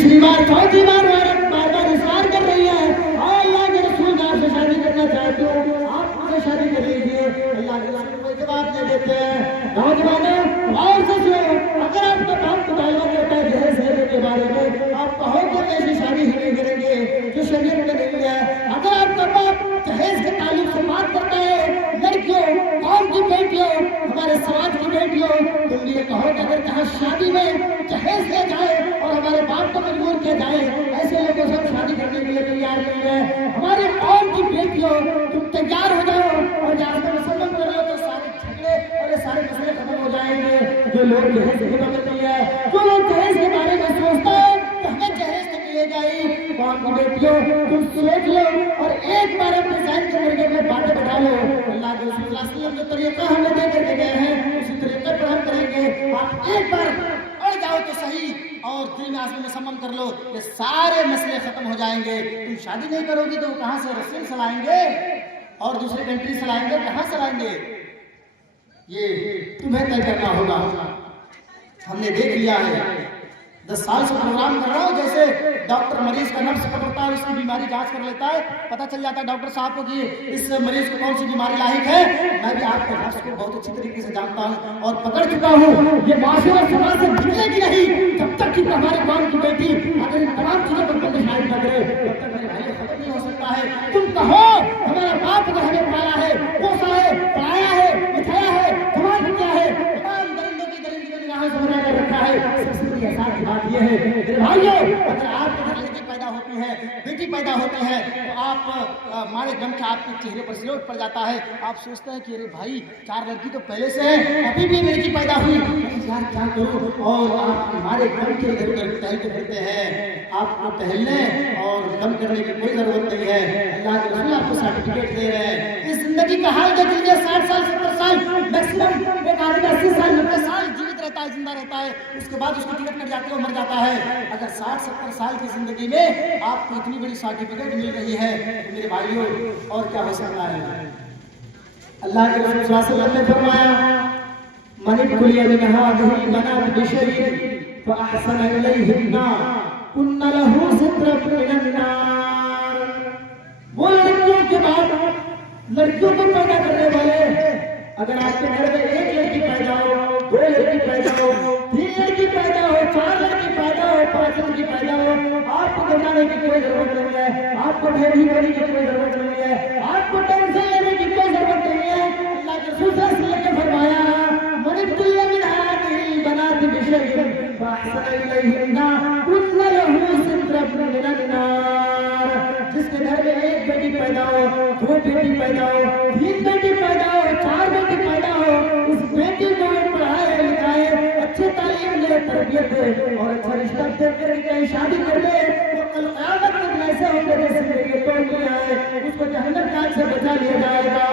तीसरी बार चौथी बार बार बार इशरार कर रही है, अल्लाह के रसूल मैं आपसे शादी करना चाहती हूँ, आप मुझसे शादी कर लीजिए। अल्लाह के रसूल कोई जवाब नहीं देते हैं। नौजवानों और से सुनो, अगर आपका बाप मुतालबा करता है जहेज लेने के बारे में, आप कहोगे कि ऐसी शादी ही नहीं करेंगे जो शरीयत में नहीं है। अगर आपका बाप जहेज के ताल्लुक से बात करता है, लड़कियों, कौम की बेटियों, हमारे समाज की बेटियों, तुम ये कहो कि अगर कहाँ शादी में जहेज ले जाए और हमारे बाप को मजबूर किया जाए, ऐसे लोगों से हम शादी करने के लिए तैयार नहीं है। हमारे कौम की बेटियों, तुम तैयार हो जाओ और जहाँ से मुसलमान कर लो तो सारे झगड़े और ये सारे मसले खत्म हो जाएंगे। जो लोग जहेज की खबर नहीं है, जो लोग जहेज के बारे में सोचता है तो हमें जहेज नहीं मिलेगा ही। कौम की बेटियों, तुम सोच लो और एक बार अपने ज़हन के अंदर में बातें बैठा लो। अल्लाह के रसूल सल्लल्लाहु अलैहि वसल्लम जो तरीका हमें दे करके गए हैं, उसी तरीके पर हम करेंगे। आप एक बार अड़ जाओ तो सही और दिल में आज़म मुसम्मम कर लो, ये सारे मसले खत्म हो जाएंगे। तुम शादी नहीं करोगी तो कहाँ से रसूल चलाएंगे और दूसरी कंट्री चलाएंगे, कहाँ चलाएंगे? ये तुम्हें तय करना होगा। हमने देख लिया है, 10 साल से प्रोग्राम कर रहा हूँ, जैसे डॉक्टर मरीज का नब्ज पकड़ता है, उसकी बीमारी जांच कर लेता है, पता चल जाता है डॉक्टर साहब को कि इस मरीज को कौन सी बीमारी लायक है। मैं भी आपके नब्ज को बहुत अच्छी तरीके से जानता हूँ और पकड़ चुका हूँ। ये माशरा समाज से निकलेगी नहीं जब तक कि हमारे कौम की बेटी अगर इन तमाम चीजों पर बंदिश आयद न करे, तब तक मेरे भाई खत्म नहीं हो सकता है। तुम कहो हमारा बाप अगर हमें पाला है, पोसा है, पढ़ाया है, लिखाया है, जवान किया है, तमाम दरिंदों की दरिंदगी में निगाहें से बना कर रखा है, सबसे बड़ी एहसास की बात यह है मेरे भाइयों, अगर आपके घर लड़की पैदा होती है, बेटी पैदा होती है, तो आप मारे गम के आपके चेहरे पर सिलोट पड़ जाता है। आप सोचते हैं कि अरे भाई 4 लड़की तो पहले से है, अभी भी लड़की पैदा हुई, यार क्या करूं, और आप हमारे गम के इधर उधर टहलते फिरते हैं। आपको टहलने और गम करने की कोई जरूरत नहीं है। अल्लाह के रसूल आपको सर्टिफिकेट दे रहे हैं। इस जिंदगी का हाल देख लीजिए, 60 साल 70 साल मैक्सिमम एक आदमी 80 साल 90 साल जीवित रहता है, जिंदा रहता है, उसके बाद उसकी टिकट कट जाती है, वो मर जाता है। अगर 60-70 साल की जिंदगी में आपको इतनी बड़ी सर्टिफिकेट मिल रही है तो मेरे भाइयों और क्या हो सकता है। अल्लाह के रसूल सल्लल्लाहु अलैहि वसल्लम ने फरमाया, मन कुलिया मिन हादिही बनात बिशरी फअहसन इलैहिन्ना कुन्ना लहू सित्रम मिनन नार। वो लड़कियों के बाद लड़कियों को पैदा करने वाले, अगर आपके घर में एक लड़की पैदा हो, 2 लड़की पैदा हो, 3 लड़की पैदा हो, 4 लड़की पैदा हो, 5 लड़की पैदा हो, आपको घबराने की कोई जरूरत नहीं है, आपको ढेरी करने की कोई जरूरत नहीं है, आपको टेंशन लेने की कोई जरूरत नहीं है। अल्लाह के रसूल सल्लल्लाहु अलैहि वसल्लम ने फरमाया, मन कुल्ला मिन हादिही बनात बिशरी फअहसन इलैहिन्ना कुन्ना लहू सित्रम मिनन नार। जिसके घर में एक बेटी पैदा हो, 2 बेटी पैदा हो, 3 बेटी पैदा हो, 4 बेटी पैदा हो, उस बेटी को पढ़ाए लिखाए, अच्छे तालीम ले, तरबियत दे और अच्छा रिश्ता दे कर शादी कर ले, तो कल क़यामत के दिन ऐसे होंगे जैसे मेरे तोड़ लिया है, उसको जहन्नम की आग से बचा लिया जाएगा।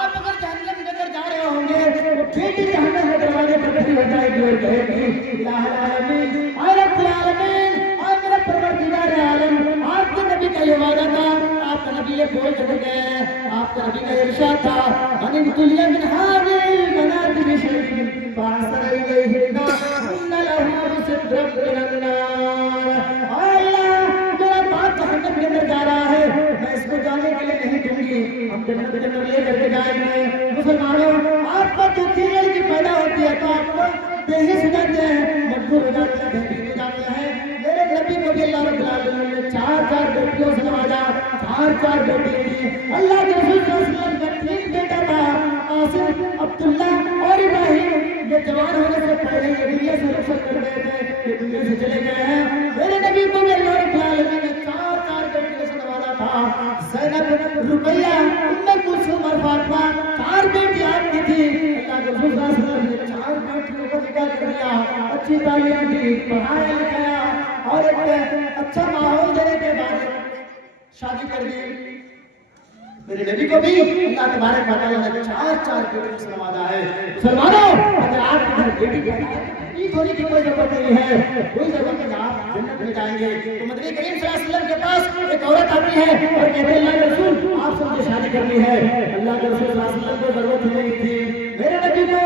आप अगर जहन्नम के अंदर जा रहे होंगे तो बेटी जहन्नम के दरवाजे पर खड़ी हो जाएगी और कहेगी, इलाहुल आलमीन, आए रब्बुल आलमीन, आए मेरा परवरदिगार आलम, आपके नबी का ये वादा था, आपका नबी ये बोल कर गए, आपका नबी का इरशाद था, मन कुलिया मिन हादिही बनात बिशरी फअहसन इलैहिन्ना कुन्ना लहू सित्रम मिनन नार। अल्लाह मेरा बाप जहन्नम के अंदर जा रहा है, मैं इसको जाने के लिए नहीं दूंगी, हम जन्नत के अंदर ले करके जाएंगे। मुसलमानों, आपका जो 3 लड़की पैदा होती है तो आपको बेहिस हो जाते हैं, मजबूर हो जाते हैं, बेहिस हो जाते हैं। मेरे नबी को भी अल्लाह रब्बुल आलमीन ने 4-4 बेटियों से नवाजा, 4-4 बेटी थी। अल्लाह के रसूल सल्लल्लाहु अलैहि वसल्लम का 3 बेटा था, आसिम, अब्दुल्ला और इब्राहिम। ये जवान होने से पहले ये दुनिया से रुखसत कर गए थे, ये दुनिया से चले गए हैं। मेरे नबी को भी अल्लाह रब्बुल आलमीन ने 4-4 बेटियों से नवाजा था। ज़ैनब, रुकैया, उम्मे कुलसूम और फातिमा 4 बेटी आपकी थी। अल्लाह के रसूल सल्लल्लाहु अलैहि वसल्लम ने 4 बेटियों को निकाह कर दिया, अच्छी तालीम दी, पढ़ाया लिखाया और एक अच्छा माहौल देने के बाद शादी कर दी। मेरे नबी को भी अल्लाह तबारक व तआला ने 4-4 बेटियों से नवाजा है। मुसलमानों, अगर आपके घर बेटी बेटी होने की कोई जरूरत नहीं है, कोई जरूरत नहीं, आप जन्नत में जाएंगे। तो मदनी करीम सल्लल्लाहु अलैहि वसल्लम के पास एक औरत आती है और कहती है, अल्लाह के रसूल आपसे मुझे शादी करनी है। अल्लाह के रसूल सल्लल्लाहु अलैहि वसल्लम को जरूरत ही नहीं थी, मेरे नबी को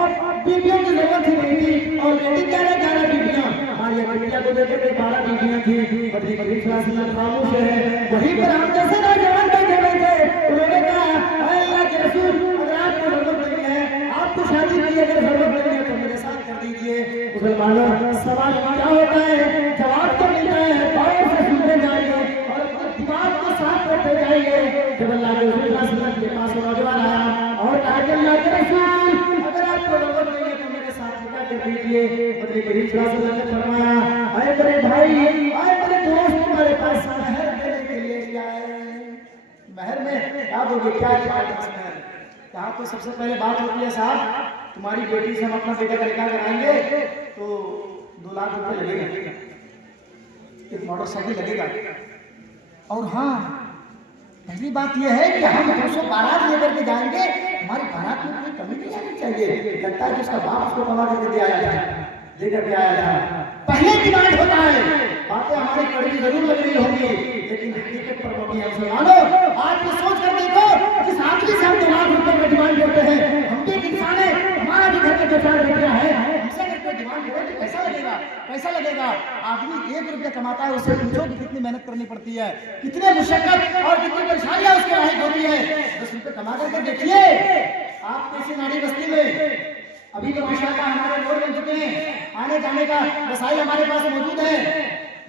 और बीवियों की जरूरत ही नहीं थी, और लेडी 11-11 बीवियां हमारी खदीजा को लेकर के 12 बीवियां थी, नबी करीम सल्लल्लाहु अलैहि वसल्लम खामोश है। वहीं पर हम जैसे नौजवान बैठे हुए थे, उन्होंने कहा अल्लाह के रसूल अगर आपको जरूरत नहीं है, आपको शादी की अगर जरूरत नहीं है तो मेरे साथ कर दीजिए। मुसलमानों, सवाल क्या होता है, जवाब तो मिलता है, गौर से सुनते जाइए और अपने दिमाग को साफ करते जाइए। जब अल्लाह के रसूल सल्लल्लाहु अलैहि वसल्लम के पास नौजवान आया और कहा कि अल्लाह के रसूल अगर आपको जरूरत नहीं है तो मेरे साथ निकाह कर दीजिए। नबी करीम सल्लल्लाहु अलैहि वसल्लम ने फरमाया, आए मेरे भाई, आए मेरे दोस्त, तुम्हारे पास महर देने के लिए क्या है? महर में क्या दोगे, क्या है महर? यहाँ तो सबसे पहले बात होती है, साहब तुम्हारी बेटी से हम अपना बेटा का निकाह कराएंगे तो 2 लाख रुपए लगेगा, एक मोटरसाइकिल लगेगा। और हाँ, पहली बात यह है कि हम 200 बारात लेकर के जाएंगे, हमारी बारात में कोई कमी नहीं आनी चाहिए। लगता है कि उसका बाप उसको कमा करके दे आया था, लेकर के आया था। पहले डिमांड होता है, बातें हमारी कड़वी जरूर लग रही होगी, लेकिन हकीकत पर मबनी है। मुसलमानों, आज ये सोच कर देखो, जिस आदमी से हम 2 लाख रुपए का डिमांड करते हैं, हम भी एक इंसान है, हमारा भी घर में 2-4 बेटियां हैं, हमसे अगर कोई डिमांड करे तो कैसा लगेगा? कैसा लगेगा? आदमी 1 रुपया कमाता है, उससे पूछो कि कितनी मेहनत करनी पड़ती है, कितने मुशक्कत और कितनी परेशानियां उसके लायक होती है। 10 रुपये कमा करके देखिए आप किसी नारी बस्ती में। अभी तो माशाअल्लाह हमारे रोड बन चुके हैं, आने जाने का वसाइल हमारे पास मौजूद है।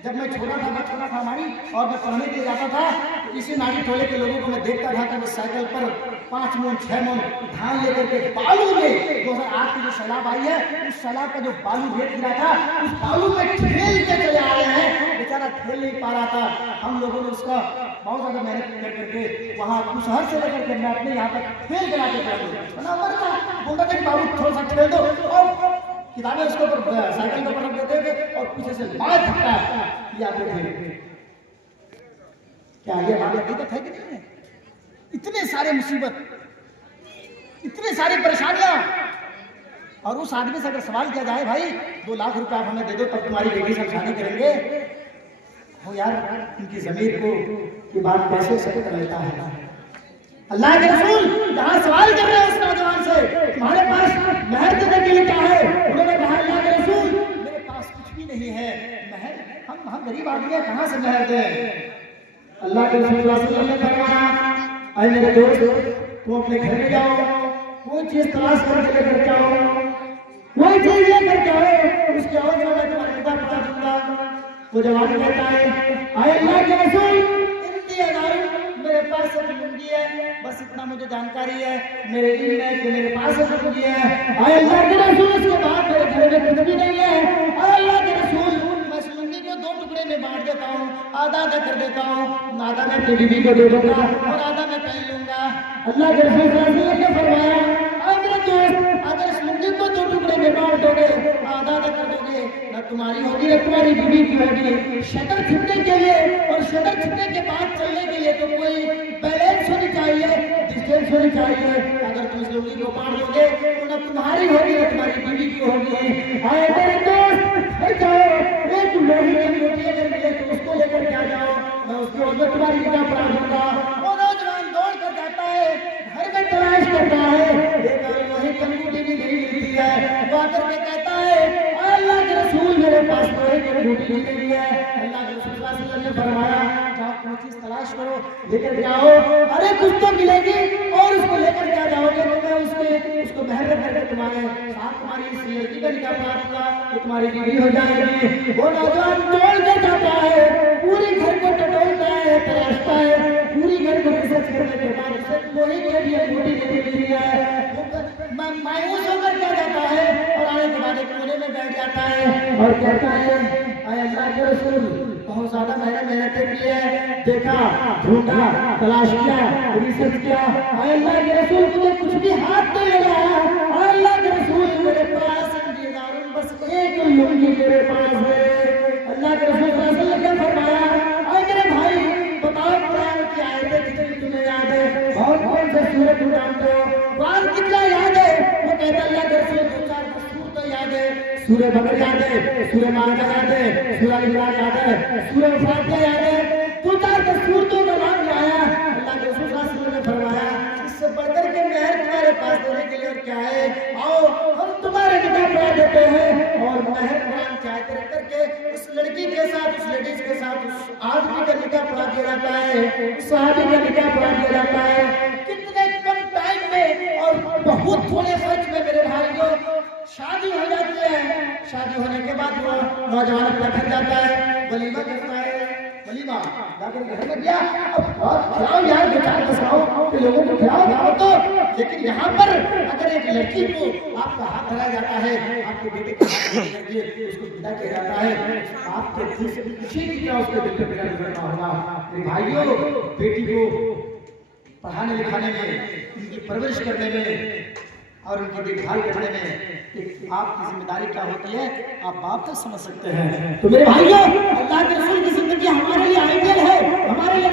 जब मैं छोटा था हमारी और मैं पढ़ने के लिए जाता था, तो इसी नारी टोले के लोगों को मैं देखता था कि वो साइकिल पर 5 मन 6 मन धान लेकर के बालू में 2008 की जो सैलाब आई है, उस सैलाब का जो बालू रेत गिरा था, उस बालू में ठेल के चले आ रहे हैं। बेचारा ठेल नहीं पा रहा था, हम लोगों ने उसका बहुत ज्यादा मेहनत कर करके वहाँ कुछ शहर से लेकर के मैं अपने यहाँ तक ठेल करा के बोलता था कि बाबू थोड़ा सा ठेल दो, और किताबें उसके ऊपर साइकिल के ऊपर रख देते थे और पीछे से मार धक्का आते थे। क्या ये बात हकीकत है कि नहीं है? इतने सारे मुसीबत, इतनी सारी परेशानियां, और उस आदमी से अगर सवाल किया जाए, भाई 2 लाख रुपए आप हमें दे दो तब तुम्हारी बेटी से शादी करेंगे, हो यार, इनकी जमीर को की बात कैसे सही कर लेता है। अल्लाह के रसूल जहाँ सवाल कर रहे हैं उस नौजवान से, तुम्हारे पास महर देने के लिए क्या है? उन्होंने कहा, अल्लाह के रसूल मेरे पास कुछ भी नहीं है, महर हम गरीब आदमी हैं, कहाँ से महर दें? अल्लाह के रसूल सल्लल्लाहु अलैहि वसल्लम ने फरमाया, ऐ मेरे दोस्त, तुम अपने घर में जाओ, कोई चीज तलाश करके लेकर के आओ, कोई चीज लेकर के आओ, उसके आवाज में मैं तुम्हारा पिता बता दूंगा। वो जवाब देता है, ऐ अल्लाह के रसूल, मेरे पास एक लुंगी है, बस इतना मुझे जानकारी है, मेरे इल्म है कि मेरे पास एक लुंगी है। आए अल्लाह के रसूल, इसके बाद मेरे घर में कुछ भी नहीं है। आए अल्लाह के रसूल, मैं इस लुंगी को 2 टुकड़े में बांट देता हूँ, आधा कर देता हूँ, आधा मैं अपनी बीवी को दे दूंगा और आधा मैं पहन लूंगा। अल्लाह के रसूल सल्लल्लाहु अलैहि वसल्लम ने फरमाया, आए मेरे दोस्त, अगर इस लुंगी को 2 टुकड़े में बांट दोगे, आधा कर दोगे, न तुम्हारी होगी न तुम्हारी बीवी की होगी। शटर छिपने के लिए और शटर छिपने के बाद चलने के लिए तो कोई बैलेंस होनी चाहिए, डिस्टेंस होनी चाहिए। अगर तुम इस लुंगी को बांट दोगे तो न तुम्हारी होगी न तुम्हारी बीवी की होगी। आए मेरे दोस्त, घर जाओ, एक लोहे की रोटी अगर मिले तो उसको लेकर के आ जाओ, मैं उसकी वजह तुम्हारी निगाह पड़ा दूंगा। वो नौजवान दौड़ कर जाता है, घर में तलाश करता है, लेकिन वही कंगूटी भी नहीं मिलती है। वो आकर के कहता है, अल्लाह के रसूल मेरे पास कोई कंगूटी नहीं है। अल्लाह के रसूल सल्लल्लाहु अलैहि वसल्लम ने फरमाया, जाओ कोई चीज तलाश करो, लेकर के आओ। अरे कुछ तो मिलेगी, और उसको लेकर के आ जाओगे तो मैं उसको महर करके तुम्हारे साथ तुम्हारी इस लड़की का निकाह पढ़ा दूंगा, तो तुम्हारी बीवी हो जाएगी। वो नौजवान दौड़ कर जाता है, पूरी घर को टटोलता है, तलाशता है, पूरी घर को रिसर्च करने के बाद उसे कोई भी अंगूठी नहीं मिलती है। मायूस होकर क्या जाता है और आने के बाद एक कोने में बैठ जाता है और कहता है, अल्लाह के रसूल, बहुत ज्यादा मैंने मेहनत की है, देखा, ढूंढा, तलाश किया, रिसर्च किया, अल्लाह के रसूल मुझे कुछ भी हाथ नहीं लगा। अल्लाह के रसूल मेरे पास बस एक लुंगी मेरे पास है। अल्लाह के रसूल सल्लल्लाहु अलैहि वसल्लम ने फरमाया, मेरे भाई बताओ कुरान की आयतें कितनी तुम्हें याद है, और कौन से सूरत तुम जानते हो, कुरान कितना याद है? वो कहता है, अल्लाह के रसूल 2-4 सूरत याद है, सूरह बकरा याद है, सूरह माइदा याद है, सूरह इमरान याद है, सूरह फातिहा याद है, 2-4 सूरतों का नाम आया। अल्लाह के रसूल सल्लल्लाहु अलैहि वसल्लम ने फरमाया, इससे बढ़कर के महर तुम्हारे पास देने के लिए और क्या है, आओ हम तुम्हारे निकाह पढ़ा देते हैं और महर कुरान चाहत रख करके उस लड़की के साथ, उस लेडीज के साथ उस आदमी का निकाह पढ़ा दिया जाता है, उस सहाबी का निकाह पढ़ा दिया जाता है। कितने कम टाइम में और बहुत थोड़े खर्च में मेरे भाइयों शादी हो जाती है। शादी होने के बाद वो नौजवान अपना घर जाता है, वलीमा करता है, वलीमा जाकर घर में गया, अब बहुत खिलाओ यार, दो चार दसाओ के लोगों को खिलाओ दावत दो। लेकिन यहाँ पर अगर एक लड़की को आपका हाथ धराया जाता है, आपके बेटे का हाथ करके उसको विदा किया जाता है, आपके दिल से किसी की क्या उसके दिल पे बिना गुजरना होगा। मेरे भाइयों, बेटी को पढ़ाने लिखाने में, उनकी परवरिश करने में और उनकी देखभाल करने में आपकी जिम्मेदारी क्या होती है, आप बाप तक समझ सकते हैं। तो मेरे भाइयों, अल्लाह के रसूल की जिंदगी हमारे लिए आइडियल है, हमारे लिए